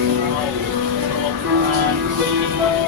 Oh, my